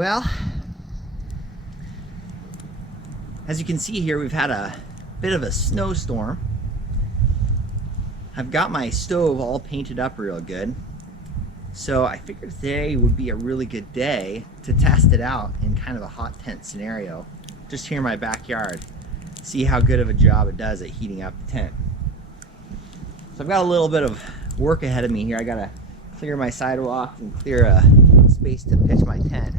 Well, as you can see here, we've had a bit of a snowstorm. I've got my stove all painted up real good. So I figured today would be a really good day to test it out in kind of a hot tent scenario, just here in my backyard. See how good of a job it does at heating up the tent. So I've got a little bit of work ahead of me here. I gotta clear my sidewalk and clear a space to pitch my tent.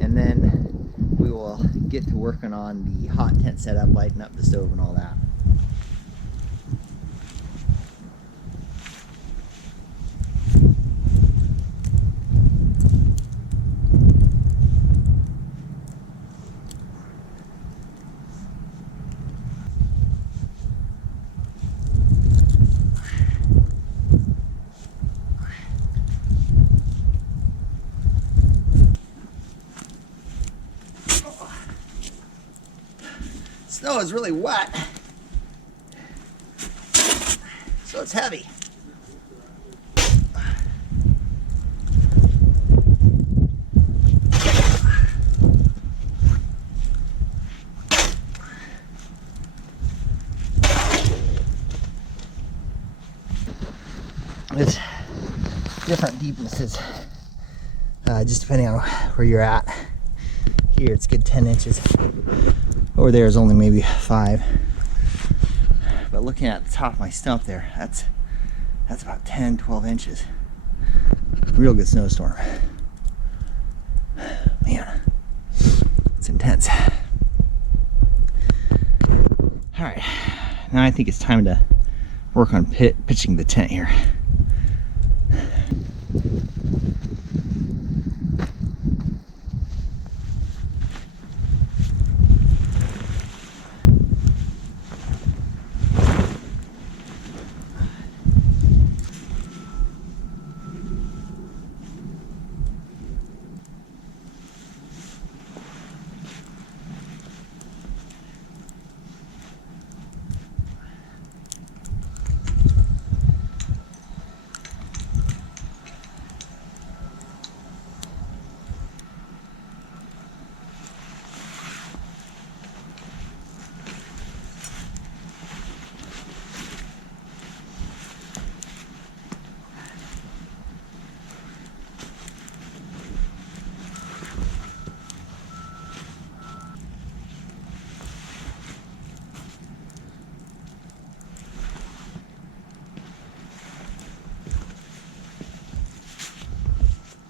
And then we will get to working on the hot tent setup, lighting up the stove and all that. Snow is really wet, so it's heavy. It's different deepnesses, just depending on where you're at. Here it's good 10 inches. Over there is only maybe 5. But looking at the top of my stump there, that's about 10, 12 inches. Real good snowstorm. Man, it's intense. All right, now I think it's time to work on pitching the tent here.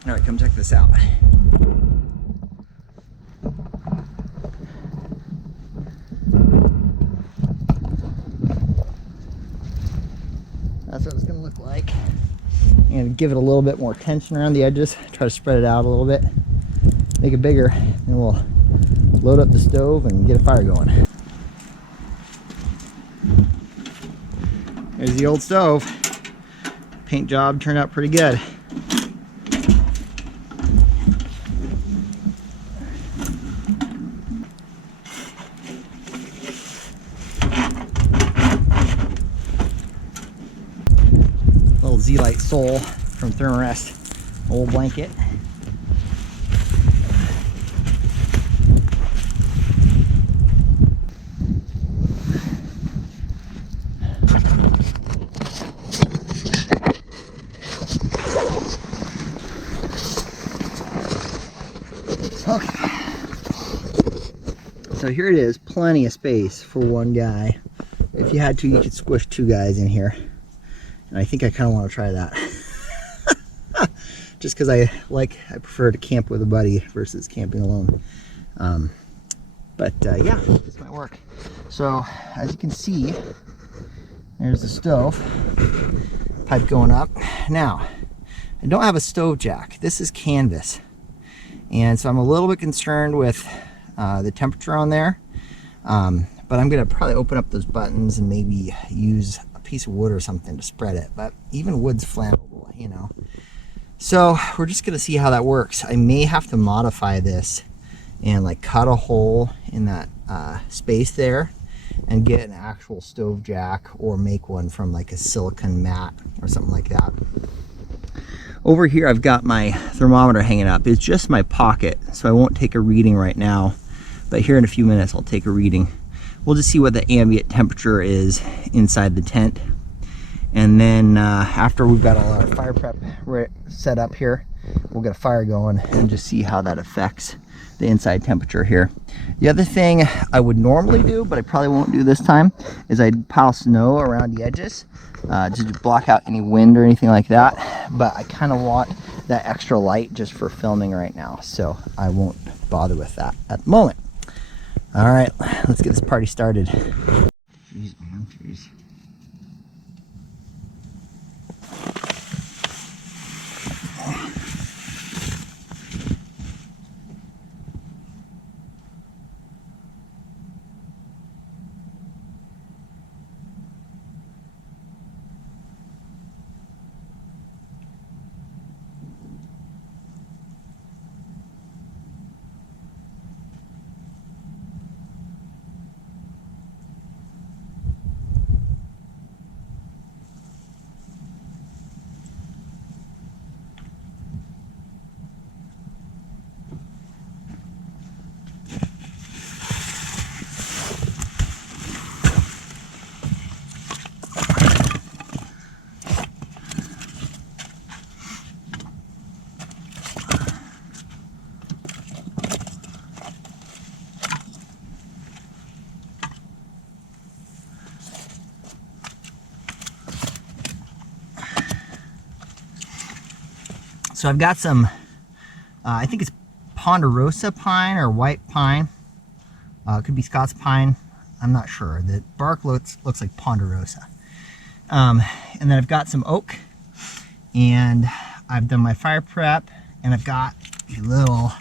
All right, come check this out. That's what it's gonna look like. I'm gonna give it a little bit more tension around the edges, try to spread it out a little bit, make it bigger, and we'll load up the stove and get a fire going. There's the old stove. Paint job turned out pretty good. Z-Light Sole from Thermarest, old blanket. Okay, so here it is, plenty of space for one guy. If you had to, you could squish 2 guys in here. And I think I kind of want to try that. Just because I prefer to camp with a buddy versus camping alone. Yeah, this might work. So as you can see, there's the stove pipe going up. Now, I don't have a stove jack. This is canvas. And so I'm a little bit concerned with the temperature on there. But I'm gonna probably open up those buttons and maybe use a piece of wood or something to spread it. But even wood's flammable, you know. So we're just gonna see how that works. I may have to modify this and like cut a hole in that space there and get an actual stove jack, or make one from like a silicone mat or something like that. Over here I've got my thermometer hanging up. It's just my pocket, so I won't take a reading right now, but here in a few minutes I'll take a reading. We'll just see what the ambient temperature is inside the tent. And then after we've got all our fire prep set up here, we'll get a fire going and just see how that affects the inside temperature here. The other thing I would normally do, but I probably won't do this time, is I'd pile snow around the edges to block out any wind or anything like that. But I kind of want that extra light just for filming right now, so I won't bother with that at the moment. All right, let's get this party started. Jeez, man, jeez. So I've got some, I think it's ponderosa pine or white pine. It could be Scots pine. I'm not sure. The bark looks like ponderosa. And then I've got some oak, and I've done my fire prep, and I've got a little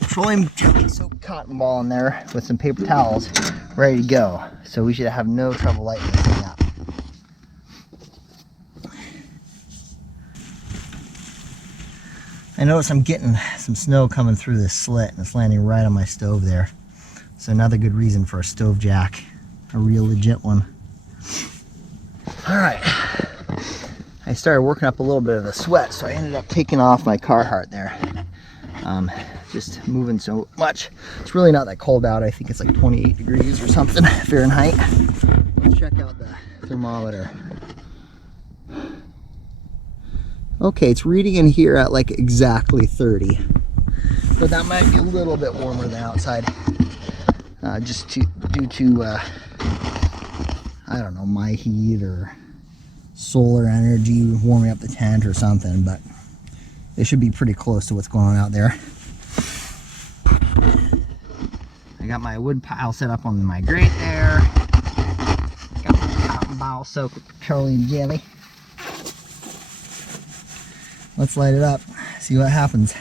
petroleum jelly soaked cotton ball in there with some paper towels ready to go. So we should have no trouble lighting this thing up. I notice I'm getting some snow coming through this slit, and it's landing right on my stove there. So another good reason for a stove jack, a real legit one. All right, I started working up a little bit of a sweat, so I ended up taking off my Carhartt there. Just moving so much. It's really not that cold out. I think it's like 28 degrees or something Fahrenheit. Let's check out the thermometer. Okay, it's reading in here at like exactly 30, but that might be a little bit warmer than outside, just due to I don't know, my heat or solar energy warming up the tent or something, but they should be pretty close to what's going on out there. I got my wood pile set up on my grate there. Got my cotton ball soaked with petroleum jelly. Let's light it up, see what happens.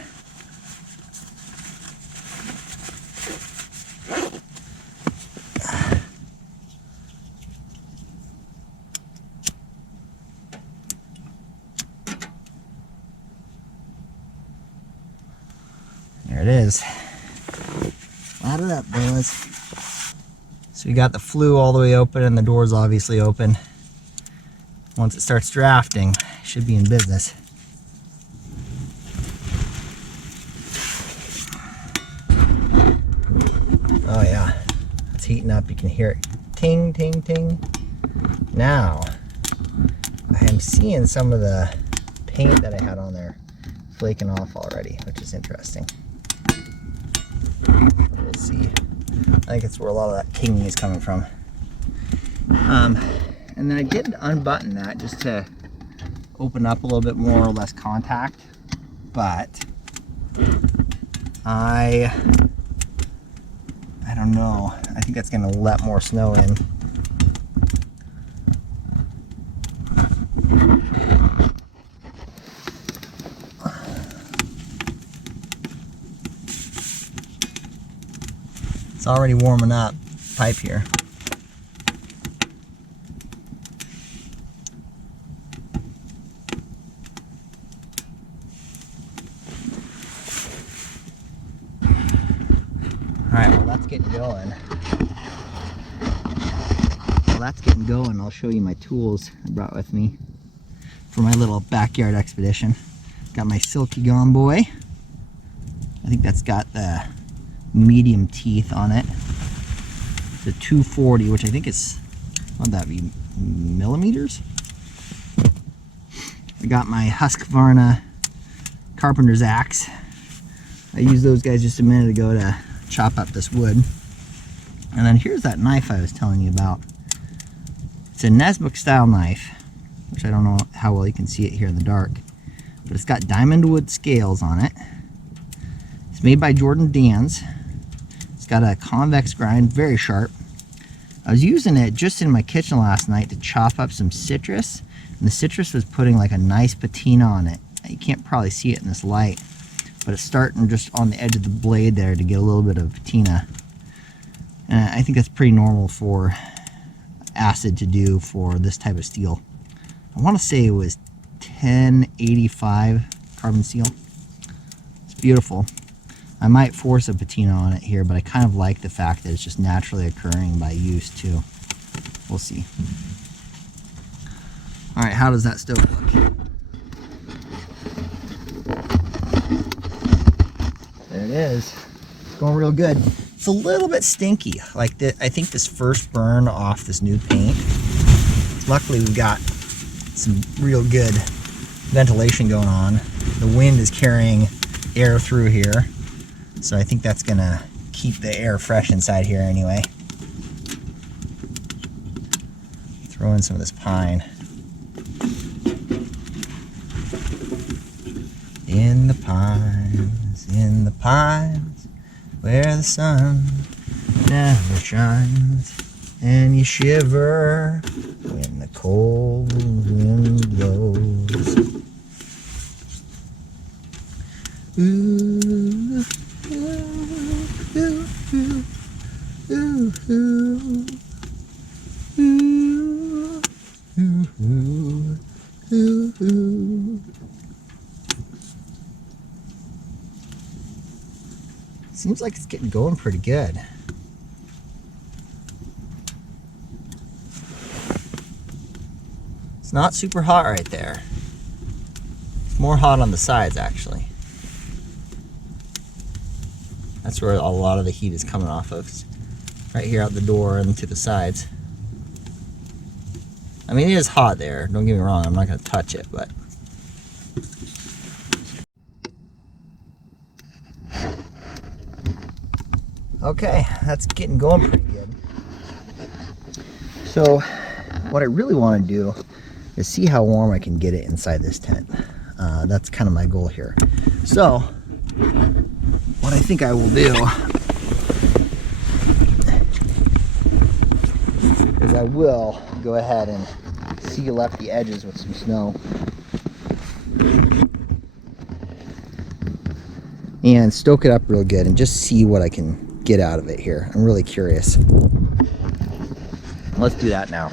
There it is. Light it up, boys. So we got the flue all the way open and the door's obviously open. Once it starts drafting, it should be in business. Oh yeah, it's heating up. You can hear it ting, ting, ting. Now, I am seeing some of the paint that I had on there flaking off already, which is interesting. We'll see. I think it's where a lot of that kinging is coming from. And then I did unbutton that just to open up a little bit more or less contact, but I don't know. I think that's going to let more snow in. It's already warming up pipe here. Alright, well that's getting going. I'll show you my tools I brought with me. for my little backyard expedition. Got my Silky Gone Boy. I think that's got the medium teeth on it. The 240, which I think is, what would that be, millimeters? I got my Husqvarna Carpenters Axe. I used those guys just a minute ago to chop up this wood. And then here's that knife I was telling you about. It's a Nesbitt style knife, which I don't know how well you can see it here in the dark, but it's got diamond wood scales on it. It's made by Jordan Dans. It's got a convex grind, very sharp. I was using it just in my kitchen last night to chop up some citrus, and the citrus was putting like a nice patina on it. You can't probably see it in this light, but it's starting just on the edge of the blade there to get a little bit of patina. And I think that's pretty normal for acid to do for this type of steel. I want to say it was 1085 carbon steel. It's beautiful. I might force a patina on it here, but I kind of like the fact that it's just naturally occurring by use too. We'll see. All right, how does that stove look? There it is. It's going real good. It's a little bit stinky. Like I think this first burn off this new paint. Luckily, we've got some real good ventilation going on. The wind is carrying air through here, so I think that's gonna keep the air fresh inside here anyway. Throw in some of this pine. In the pines, where the sun never shines, and you shiver when the cold wind blows. Ooh, ooh, ooh, ooh, ooh, ooh, ooh, ooh, ooh, ooh. Seems like it's getting going pretty good. It's not super hot right there. It's more hot on the sides, actually. That's where a lot of the heat is coming off of. It's right here out the door and to the sides. I mean, it is hot there. Don't get me wrong. I'm not going to touch it, but... Okay, that's getting going pretty good. So, what I really want to do is see how warm I can get it inside this tent. That's kind of my goal here. So, what I think I will do is I will go ahead and seal up the edges with some snow. And stoke it up real good and just see what I can get out of it here. I'm really curious. Let's do that now.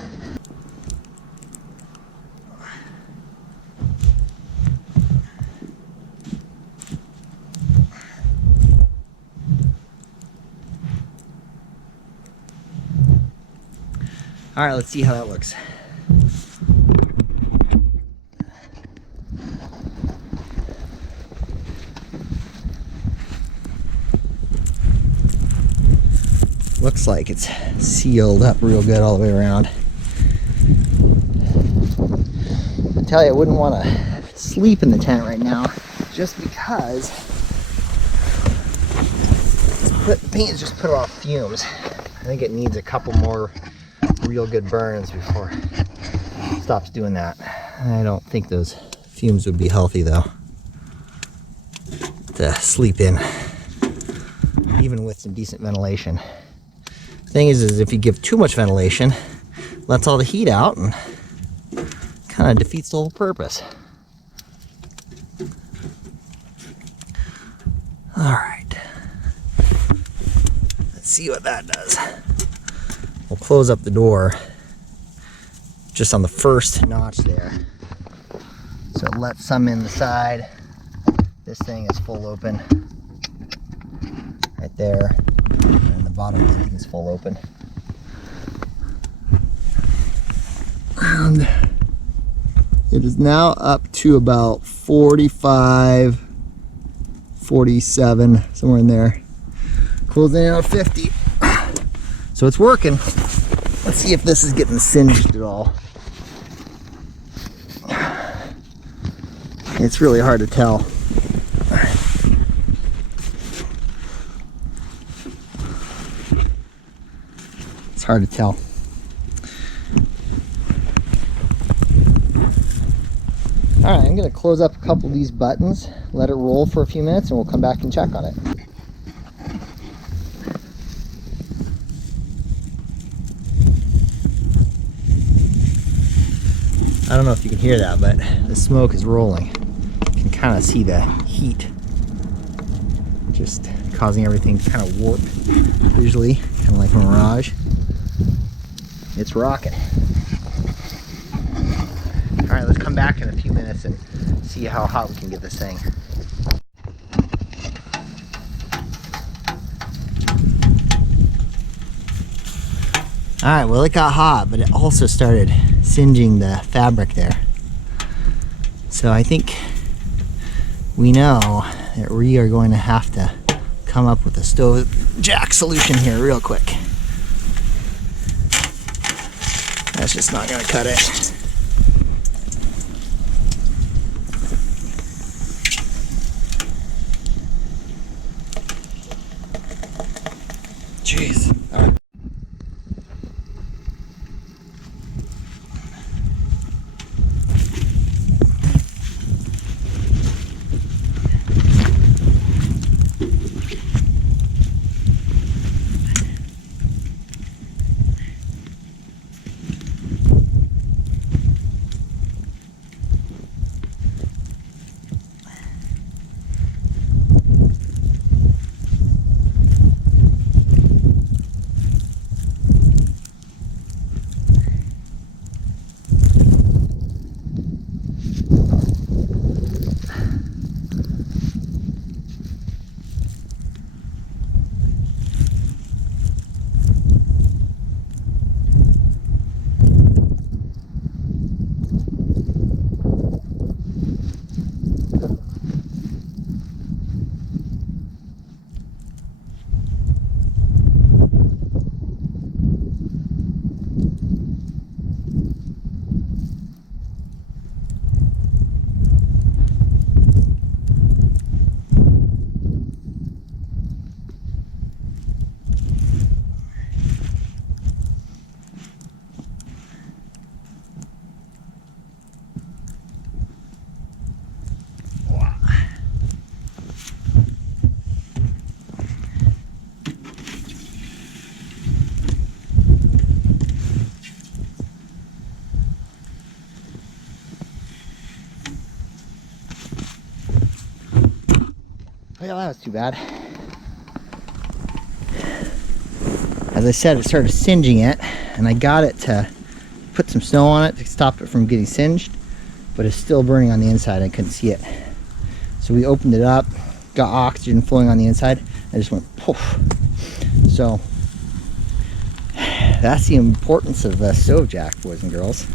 All right, let's see how that looks. Looks like it's sealed up real good all the way around. I tell you, I wouldn't want to sleep in the tent right now just because the paint has just put off fumes. I think it needs a couple more real good burns before it stops doing that. I don't think those fumes would be healthy though to sleep in, even with some decent ventilation. Thing is if you give too much ventilation, lets all the heat out and kind of defeats the whole purpose. All right, let's see what that does. We'll close up the door just on the first notch there, so it lets some in the side. This thing is full open right there. And the bottom end is full open. And It is now up to about 45, 47, somewhere in there. Closing in on 50. So it's working. Let's see if this is getting singed at all. It's really hard to tell. It's hard to tell. Alright, I'm going to close up a couple of these buttons, let it roll for a few minutes, and we'll come back and check on it. I don't know if you can hear that, but the smoke is rolling. You can kind of see the heat just causing everything to kind of warp visually, kind of like a mirage. It's rocking. Alright, let's come back in a few minutes and see how hot we can get this thing. Alright, well it got hot, but it also started singeing the fabric there. So I think we know that we are going to have to come up with a stove jack solution here real quick. That's just not going to cut it. Jeez. All right. Well, that was too bad. As I said, it started singeing it, and I got it to put some snow on it to stop it from getting singed, but it's still burning on the inside. I couldn't see it. So we opened it up, got oxygen flowing on the inside, and it just went poof. So that's the importance of the stove jack, boys and girls.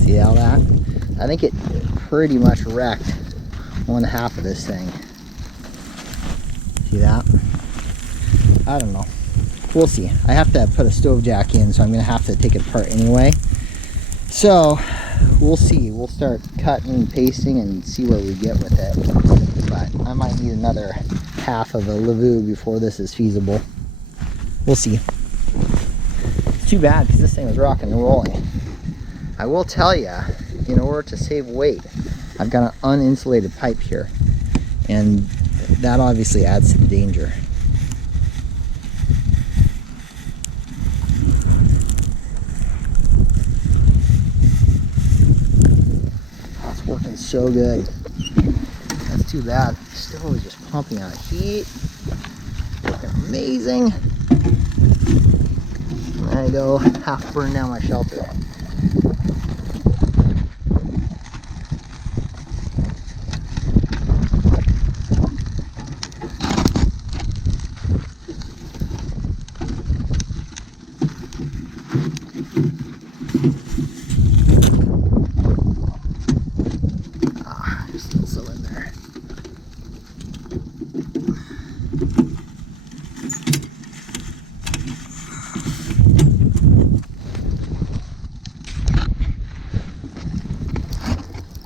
See all that? I think it pretty much wrecked one half of this thing. See that? I don't know. We'll see. I have to put a stove jack in, so I'm going to have to take it apart anyway. So we'll see. We'll start cutting and pasting and see where we get with it. But I might need another half of a Lavu before this is feasible. We'll see. It's too bad because this thing was rocking and rolling. I will tell you, in order to save weight, I've got an uninsulated pipe here, and that obviously adds to the danger. That's working so good. That's too bad. The stove is just pumping out heat. Working amazing. And I go half burn down my shelter.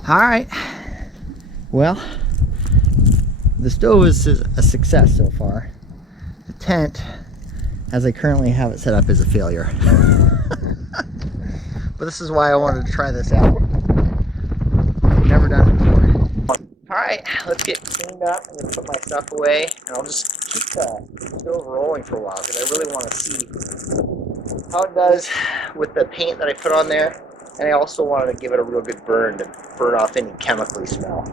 All right. Well, the stove is a success so far. The tent, as I currently have it set up, is a failure. But this is why I wanted to try this out. Never done it before. All right, let's get cleaned up. I'm gonna put my stuff away, and I'll just keep the stove rolling for a while because I really want to see how it does with the paint that I put on there. And I also wanted to give it a real good burn to burn off any chemically smell.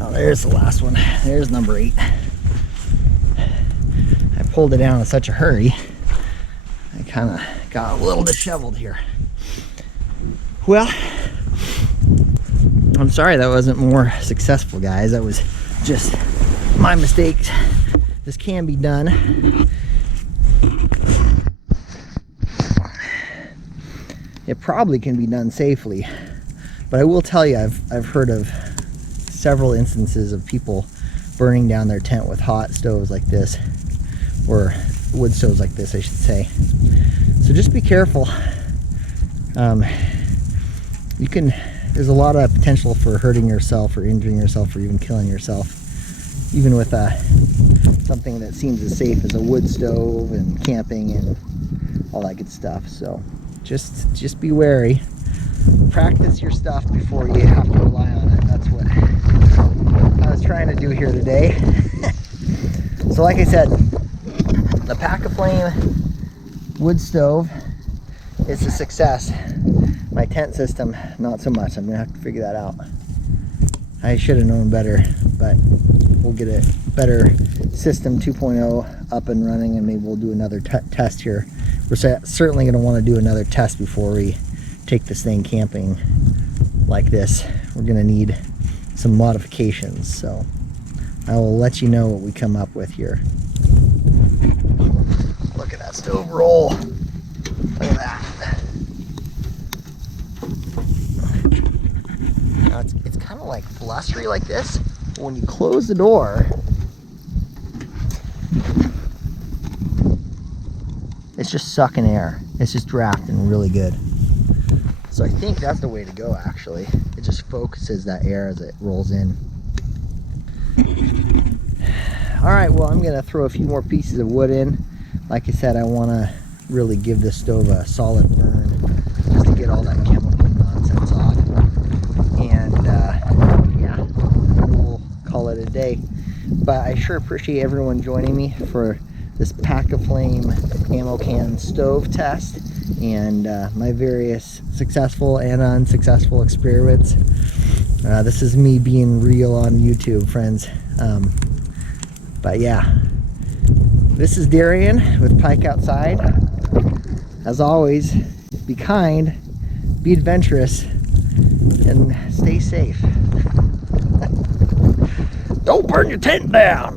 Oh, there's the last one. There's number 8. I pulled it down in such a hurry, I kind of got a little disheveled here. Well, I'm sorry that wasn't more successful, guys. That was just my mistake. This can be done. It probably can be done safely, but I will tell you, I've heard of several instances of people burning down their tent with hot stoves like this, or wood stoves like this, I should say. So just be careful. There's a lot of potential for hurting yourself or injuring yourself or even killing yourself, even with something that seems as safe as a wood stove and camping and all that good stuff. So just be wary. Practice your stuff before you have to rely on it. That's what I was trying to do here today. So like I said, the Pack-A-Flame wood stove is a success. My tent system, not so much. I'm gonna have to figure that out. I should have known better, but we'll get a better system 2.0 up and running, and maybe we'll do another test here. We're certainly gonna want to do another test before we take this thing camping like this. We're gonna need some modifications, so I will let you know what we come up with here. Look at that stove roll. Look at that. Now it's kind of like blustery like this. When you close the door, it's just sucking air. It's just drafting really good. So I think that's the way to go, actually. It just focuses that air as it rolls in. All right, well, I'm gonna throw a few more pieces of wood in. Like I said, I wanna really give this stove a solid burn just to get all that chemical nonsense off. And yeah, we'll call it a day. But I sure appreciate everyone joining me for this Pack-A-Flame ammo can stove test and my various successful and unsuccessful experiments. This is me being real on YouTube, friends. But yeah, this is Darian with Pike Outside. As always, be kind, be adventurous, and stay safe. Don't burn your tent down.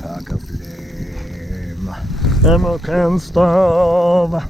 Pack-A-Flame ammo can stove.